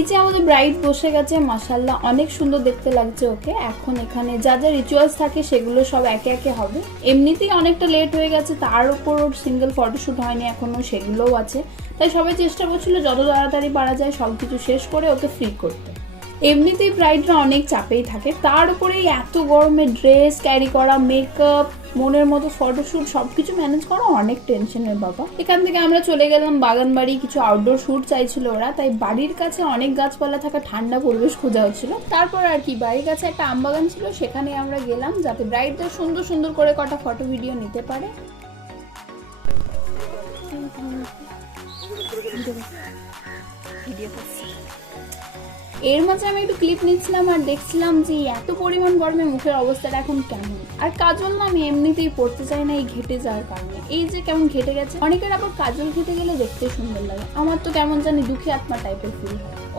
এই যে আমাদের ব্রাইড বসে গেছে, মাশাআল্লাহ অনেক সুন্দর দেখতে লাগছে ওকে। এখন এখানে যা যা রিচুয়ালস থাকে সেগুলো সব একে একে হবে। এমনিতেই অনেকটা লেট হয়ে গেছে, তার উপর ওর সিঙ্গেল ফটোশুট হয়নি এখনো, সেগুলোও আছে। তাই সবাই চেষ্টা করছিল যত তাড়াতাড়ি পারা যায় সবকিছু শেষ করে ওকে ফ্রি করতে। এমনিতেই ব্রাইডরা অনেক চাপেই থাকে, তার উপরে এত গরমে ড্রেস ক্যারি করা, মেকআপ, মনের মতো ফটোশুট সবকিছু ম্যানেজ করা অনেক টেনশনের বাবা। এখান থেকে আমরা চলে গেলাম বাগান বাড়ি, কিছু আউটডোর শুট চাইছিল ওরা, তাই বাড়ির কাছে অনেক গাছপালা থাকা ঠান্ডা পরিবেশ খোঁজা হচ্ছিল। তারপর আর কি, বাড়ির কাছে একটা আম বাগান ছিল, সেখানে আমরা গেলাম যাতে ব্রাইডদের সুন্দর সুন্দর করে কটা ফটো ভিডিও নিতে পারে। এর মাঝে আমি একটু ক্লিপ নিচ্ছিলাম আর দেখছিলাম যে এত পরিমাণ গরমে মুখের অবস্থাটা এখন কেমন। আর কাজল না আমি এমনিতেই পড়তে চাই না এই ঘেটে যাওয়ার কারণে, এই যে কেমন ঘেটে গেছে। অনেকের আবার কাজল ঘেটে গেলে দেখতে সুন্দর লাগে, আমার তো কেমন জানি দুঃখী আত্মা টাইপের ফিল হয়। ও